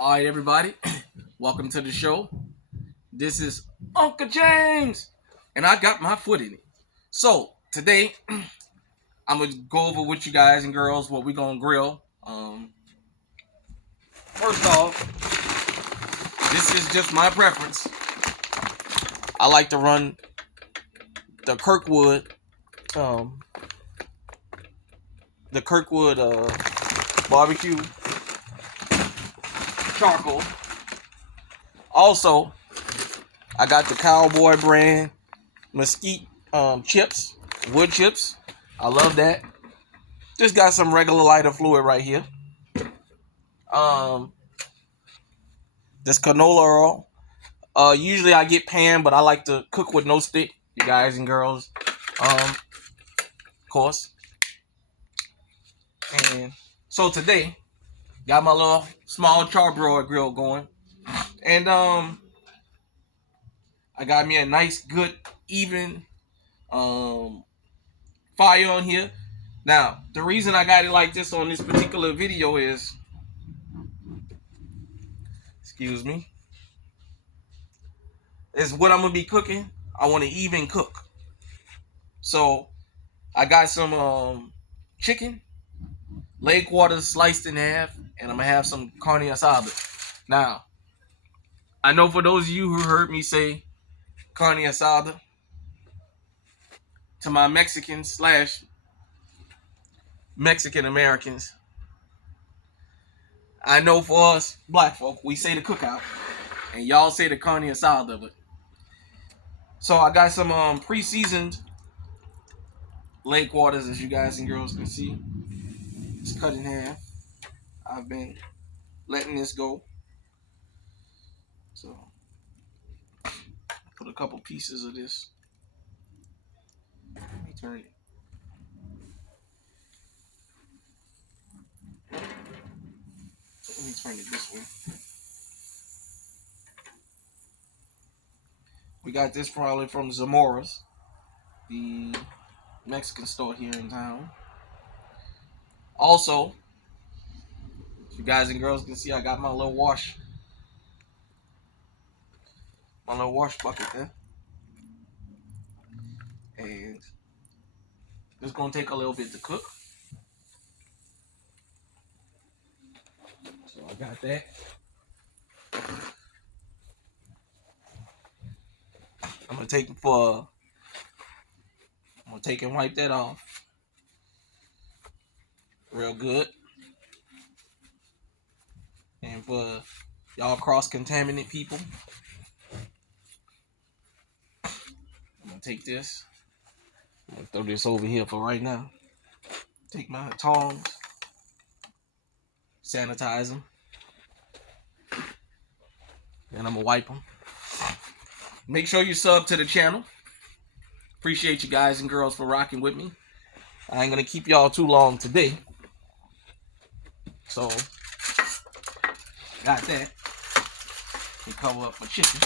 All right, everybody, welcome to the show. This is Uncle James, and I got my foot in it. So today, I'm gonna go over with you guys and girls what we gonna grill. First off, this is just my preference. I like to run the Kirkwood, um, barbecue charcoal. Also, I got the Cowboy brand mesquite chips, wood chips. I love that. Just got some regular lighter fluid right here. Um, this canola oil. Usually I get pan, but I like to cook with no stick. You guys and girls, of course. And so today, got my little small charbroil grill going, and I got me a nice, good, even fire on here. Now, the reason I got it like this on this particular video is, excuse me, is what I'm gonna be cooking. I want to even cook. So I got some chicken, leg quarters sliced in half, and I'm gonna have some carne asada. Now, I know for those of you who heard me say carne asada, to my Mexican slash Mexican Americans, I know for us black folk, we say the cookout, and y'all say the carne asada. But so I got some pre-seasoned leg quarters, as you guys and girls can see. It's cut in half. I've been letting this go. So put a couple pieces of this. Let me turn it. Let me turn it this way. We got this probably from Zamora's, the Mexican store here in town. Also, you guys and girls can see I got my little wash bucket there. And it's gonna take a little bit to cook. So I got that. I'm gonna take and wipe that off real good. And for y'all cross-contaminant people, I'm gonna take this. I'm gonna throw this over here for right now. Take my tongs, sanitize them, and I'm gonna wipe them. Make sure you sub to the channel. Appreciate you guys and girls for rocking with me. I ain't gonna keep y'all too long today. So, got that. And cover up my chicken.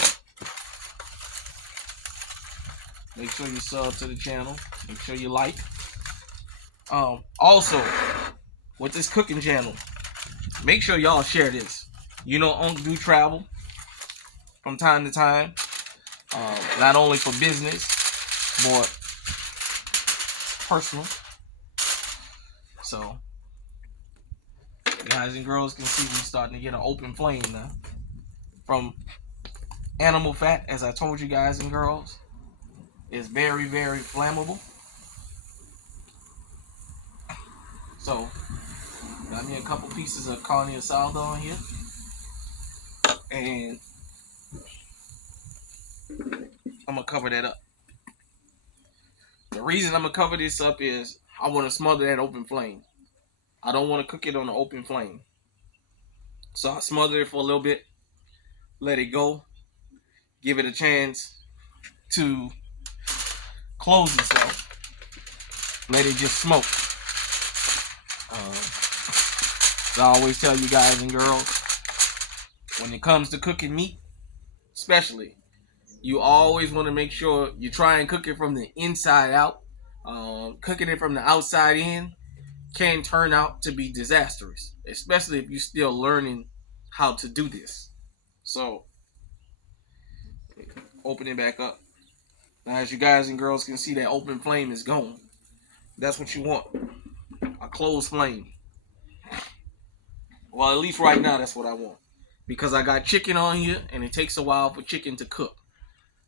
Make sure you sub to the channel. Make sure you like. Also, with this cooking channel, make sure y'all share this. You know, Unc do travel from time to time. Not only for business, but personal. So, guys and girls can see we're starting to get an open flame now. From animal fat, as I told you guys and girls, is very, very flammable. So, got me a couple pieces of carne asada on here. And I'm going to cover that up. The reason I'm going to cover this up is I want to smother that open flame. I don't want to cook it on the open flame. So I smother it for a little bit, let it go, give it a chance to close itself, let it just smoke. I always tell you guys and girls, when it comes to cooking meat, especially, you always want to make sure you try and cook it from the inside out. Cooking it from the outside in can turn out to be disastrous, especially if you're still learning how to do this. So open it back up. Now, as you guys and girls can see, that open flame is gone. That's what you want. A closed flame. Well, at least right now, that's what I want. Because I got chicken on here, and it takes a while for chicken to cook.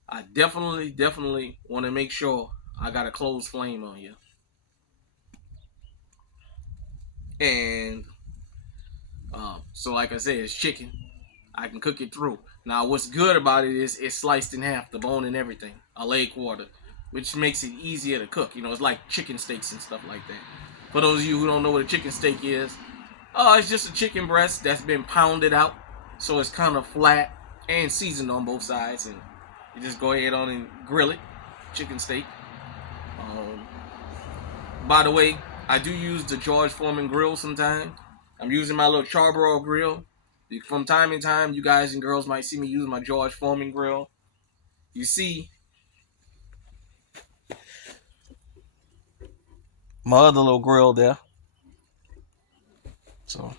I definitely want to make sure I got a closed flame on here. And so, like I said, it's chicken. I can cook it through. Now, what's good about it is it's sliced in half, the bone and everything, a leg quarter, which makes it easier to cook. You know, it's like chicken steaks and stuff like that. For those of you who don't know what a chicken steak is, it's just a chicken breast that's been pounded out, so it's kind of flat and seasoned on both sides, and you just go ahead on and grill it, chicken steak. By the way, I do use the George Foreman grill sometimes. I'm using my little charbroil grill. From time to time, you guys and girls might see me use my George Foreman grill. You see my other little grill there. So,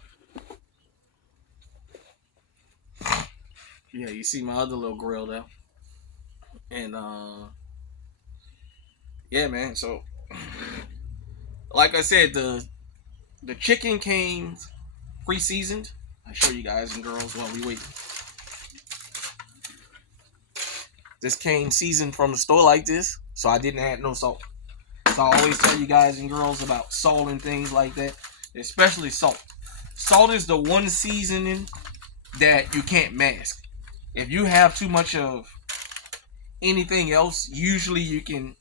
yeah, you see my other little grill there. And, yeah, man. So, like I said, the chicken came pre-seasoned. I'll show you guys and girls while we wait. This came seasoned from the store like this, so I didn't add no salt. So I always tell you guys and girls about salt and things like that, especially salt. Salt is the one seasoning that you can't mask. If you have too much of anything else, usually you can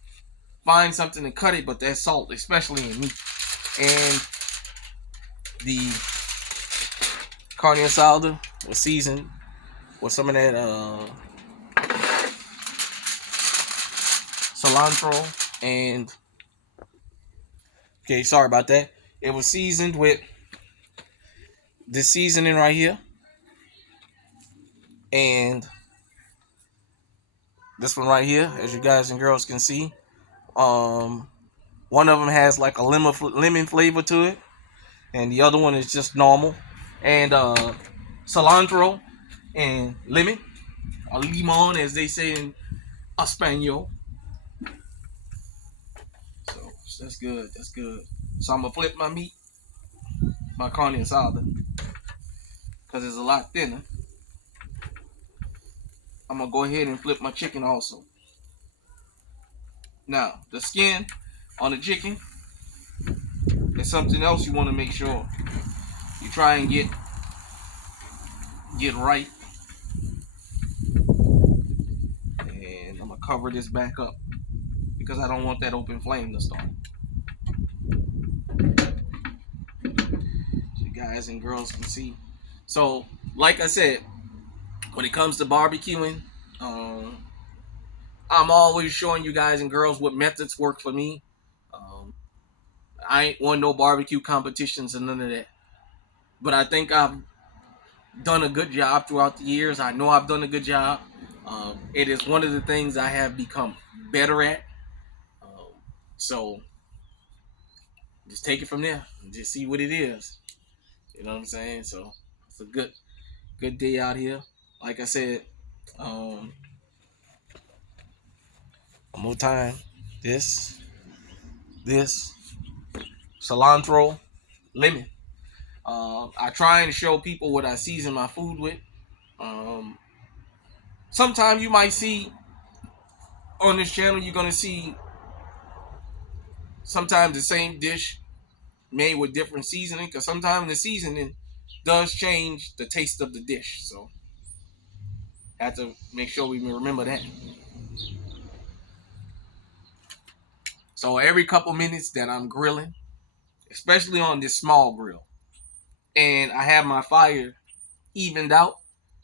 find something to cut it, but that's salt, especially in meat. And the carne asada was seasoned with some of that cilantro and okay, sorry about that. It was seasoned with this seasoning right here and this one right here, as you guys and girls can see. One of them has like a lemon flavor to it, and the other one is just normal. And cilantro and lemon, or limon, as they say in Espanol. So that's good. That's good. So I'm gonna flip my meat, my carne asada, because it's a lot thinner. I'm gonna go ahead and flip my chicken also. Now the skin on the chicken is something else you want to make sure you try and get right. And I'm gonna cover this back up because I don't want that open flame to start. So you guys and girls can see. So, like I said, when it comes to barbecuing, I'm always showing you guys and girls what methods work for me. Um, I ain't won no barbecue competitions and none of that. But I think I've done a good job throughout the years. I know I've done a good job. It is one of the things I have become better at. Um, so just take it from there and just see what it is. You know what I'm saying? So it's a good day out here. Like I said, one more time. This cilantro, lemon. I try and show people what I season my food with. Um, Sometimes you might see on this channel, you're gonna see sometimes the same dish made with different seasoning, because sometimes the seasoning does change the taste of the dish. So have to make sure we remember that. So every couple minutes that I'm grilling, especially on this small grill, and I have my fire evened out,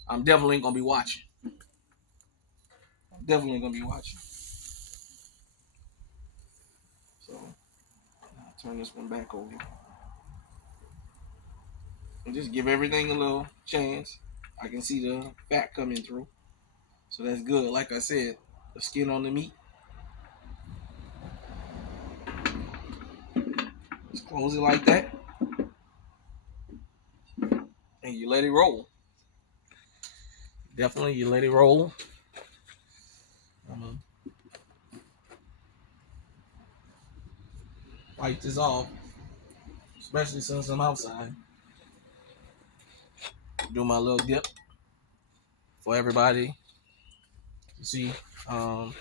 I'm definitely gonna be watching. I'm definitely gonna be watching. So I'll turn this one back over and just give everything a little chance. I can see the fat coming through, so that's good. Like I said, the skin on the meat. Just close it like that, and you let it roll. Definitely, you let it roll. I'm gonna wipe this off, especially since I'm outside. Do my little dip for everybody. You see, um,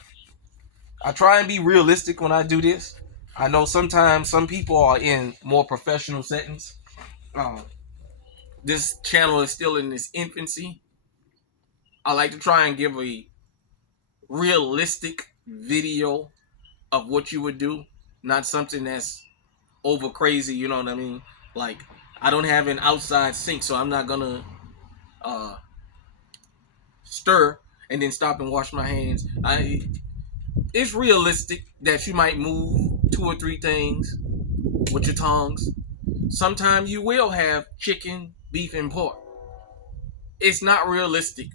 I try and be realistic when I do this. I know sometimes some people are in more professional settings. Uh, this channel is still in its infancy. I like to try and give a realistic video of what you would do, not something that's over crazy. You know what I mean? Like, I don't have an outside sink, so I'm not gonna uh, stir and then stop and wash my hands. It's realistic that you might move two or three things with your tongs. Sometimes you will have chicken, beef, and pork. It's not realistic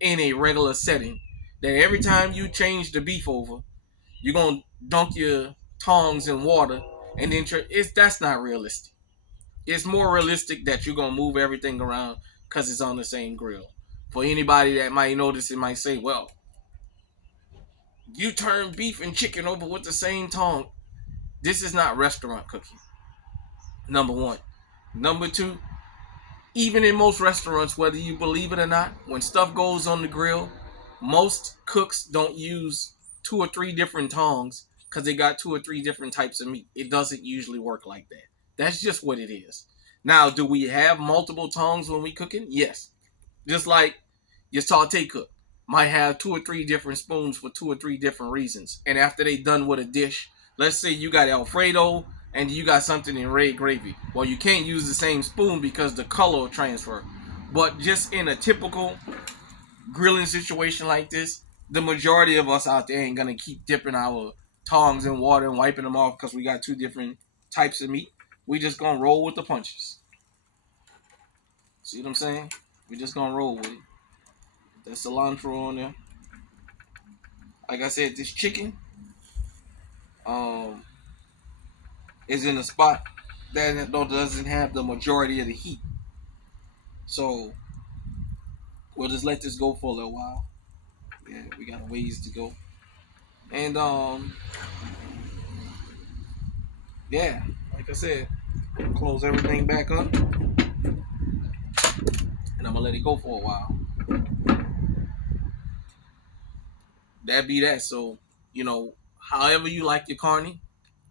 in a regular setting that every time you change the beef over, you're gonna dunk your tongs in water and then that's not realistic. It's more realistic that you're gonna move everything around because it's on the same grill. For anybody that might notice, it might say, "Well, you turn beef and chicken over with the same tong." This is not restaurant cooking. Number one. Number two, even in most restaurants, whether you believe it or not, when stuff goes on the grill, most cooks don't use two or three different tongs because they got two or three different types of meat. It doesn't usually work like that. That's just what it is. Now, do we have multiple tongs when we cooking? Yes. Just like your saute cook might have two or three different spoons for two or three different reasons. And after they done with a dish, let's say you got Alfredo and you got something in red gravy. Well, you can't use the same spoon because the color will transfer. But just in a typical grilling situation like this, the majority of us out there ain't gonna keep dipping our tongs in water and wiping them off because we got two different types of meat. We just gonna roll with the punches. See what I'm saying? We just gonna roll with it. That cilantro on there. Like I said, this chicken um is in a spot that doesn't have the majority of the heat. So we'll just let this go for a little while. Yeah, we got a ways to go. And yeah, like I said, close everything back up and I'm gonna let it go for a while. That be that. So, you know, however you like your carne,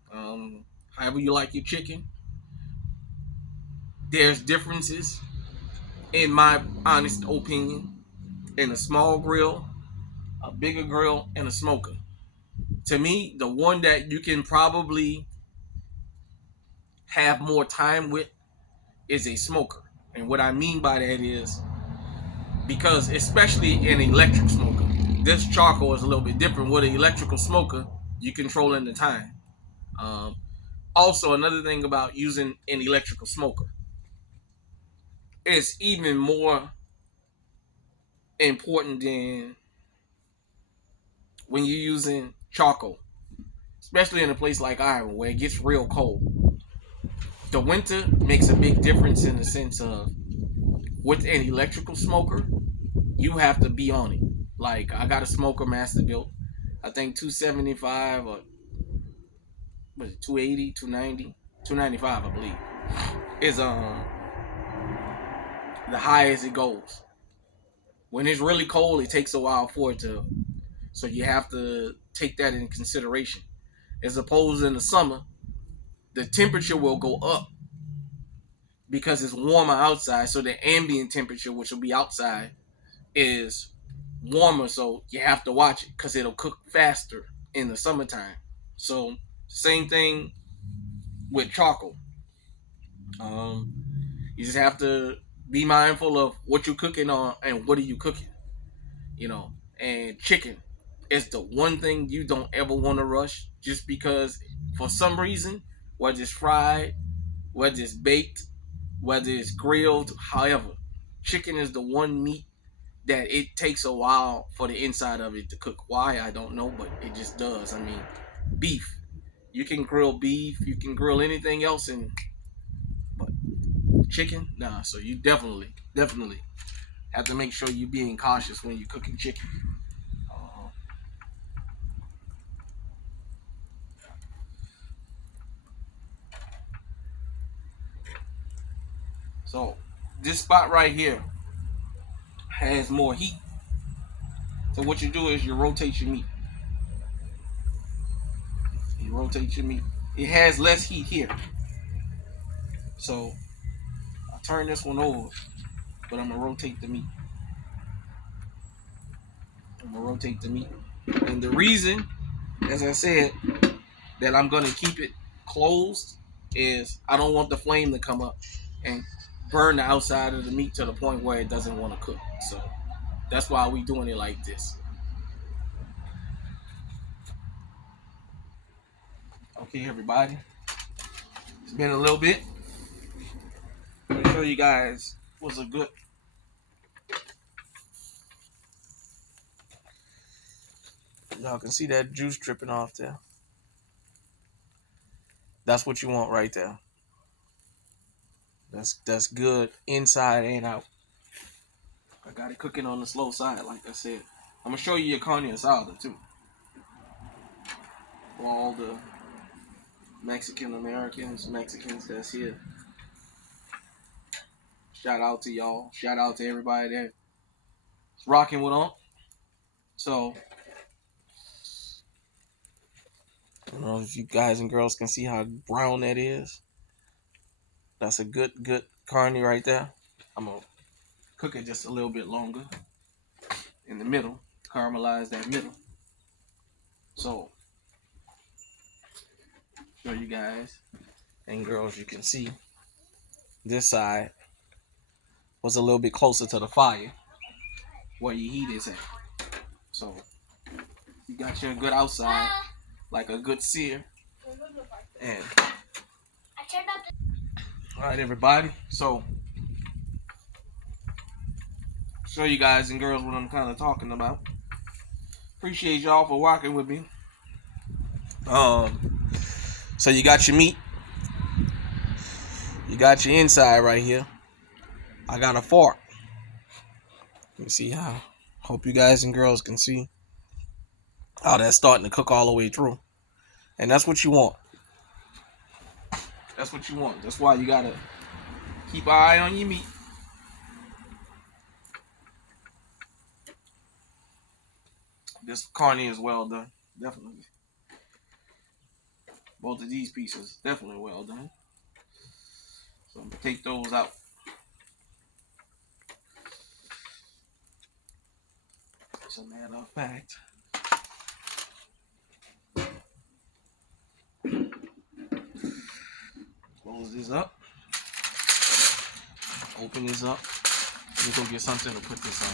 however you like your chicken, there's differences in my honest opinion in a small grill, a bigger grill, and a smoker. To me, the one that you can probably have more time with is a smoker. And what I mean by that is because, especially an electric smoker, this charcoal is a little bit different. With an electrical smoker, you controlling the time. Um, Also, another thing about using an electrical smoker, it's even more important than when you're using charcoal, especially in a place like Iowa where it gets real cold. The winter makes a big difference in the sense of with an electrical smoker, you have to be on it. Like I got a smoker master built, I think 275 or was it 280, 290, 295, I believe. Is the highest it goes. When it's really cold, it takes a while for it to, so you have to take that in consideration. As opposed in the summer, the temperature will go up because it's warmer outside, so the ambient temperature, which will be outside, is warmer, so you have to watch it because it'll cook faster in the summertime. So same thing with charcoal. Um, you just have to be mindful of what you're cooking on and what are you cooking, you know. And chicken is the one thing you don't ever want to rush, just because for some reason, whether it's fried, whether it's baked, whether it's grilled, however, chicken is the one meat that it takes a while for the inside of it to cook. Why, I don't know, but it just does. I mean, beef. You can grill beef, you can grill anything else, and but chicken, nah. So you definitely have to make sure you're being cautious when you're cooking chicken. So this spot right here has more heat. So what you do is you rotate your meat. You rotate your meat. It has less heat here. So I turn this one over, but I'm gonna rotate the meat. I'm gonna rotate the meat. And the reason, as I said, that I'm gonna keep it closed is I don't want the flame to come up and burn the outside of the meat to the point where it doesn't want to cook. So that's why we doing it like this. Okay, everybody. It's been a little bit. I'm gonna show you guys what's a good. Y'all can see that juice dripping off there. That's what you want right there. That's good inside and out. I got it cooking on the slow side, like I said. I'm gonna show you your carne asada too. For all the Mexicans that's here. Shout out to y'all. Shout out to everybody that's rocking with on. So, I don't know if you guys and girls can see how brown that is. That's a good carne right there. I'm gonna cook it just a little bit longer in the middle, caramelize that middle. So, show you guys and girls, you can see this side was a little bit closer to the fire where your heat is at. So, you got your good outside, like a good sear. And all right, everybody. So, show you guys and girls what I'm kind of talking about. Appreciate y'all for walking with me. So you got your meat. You got your inside right here. I got a fork. You see how? Hope you guys and girls can see how that's starting to cook all the way through. And that's what you want. That's what you want. That's why you gotta keep an eye on your meat. This carne is well done. Definitely. Both of these pieces, definitely well done. So I'm gonna take those out. As a matter of fact, close this up. Open this up. Let me go get something to put this on.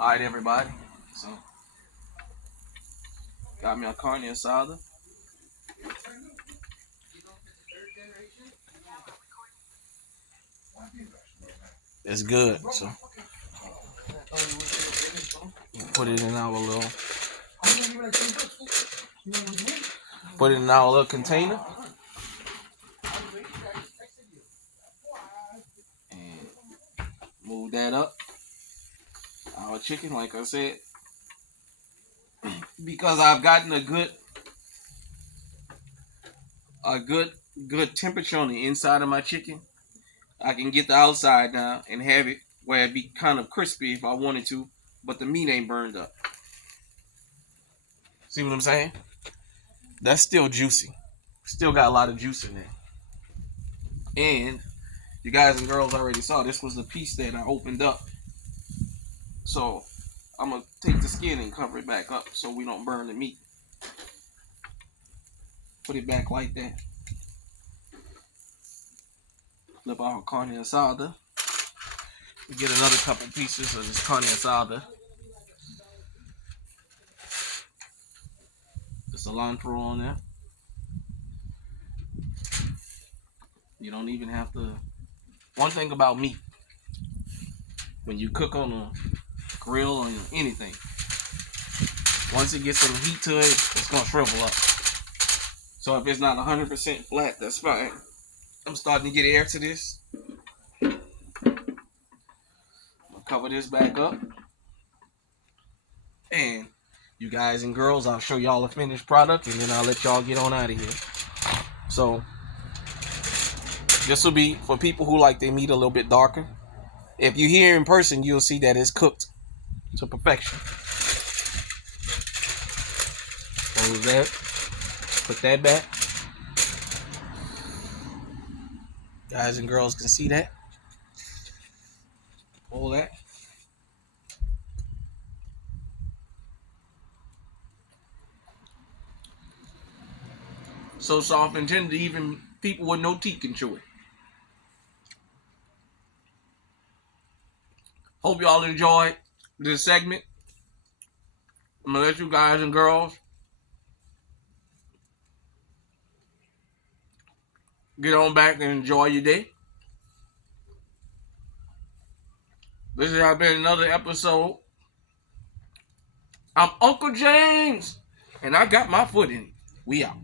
Alright, everybody. So, got me a carne asada. It's good. So, we'll put it in our little. Put it in our little container. And move that up. Our chicken, like I said, because I've gotten a good temperature on the inside of my chicken, I can get the outside now and have it where it be kind of crispy if I wanted to, but the meat ain't burned up. See what I'm saying? That's still juicy. Still got a lot of juice in there. And you guys and girls already saw this was the piece that I opened up. So I'm going to take the skin and cover it back up so we don't burn the meat. Put it back like that. Flip our carne asada. We get another couple pieces of this carne asada. The cilantro on there. You don't even have to. One thing about meat, when you cook on a grill or anything, once it gets some heat to it, it's gonna shrivel up. So if it's not 100% flat, that's fine. I'm starting to get air to this. I'll cover this back up. And you guys and girls, I'll show y'all a finished product and then I'll let y'all get on out of here. So this will be for people who like their meat a little bit darker. If you hear in person, you'll see that it's cooked to perfection. Close that. Put that back. Guys and girls can see that. Pull that. So soft and tender, even people with no teeth can chew it. Hope y'all enjoyed this segment. I'm gonna let you guys and girls get on back and enjoy your day. This has been another episode. I'm Uncle James, and I got my foot in it. We out.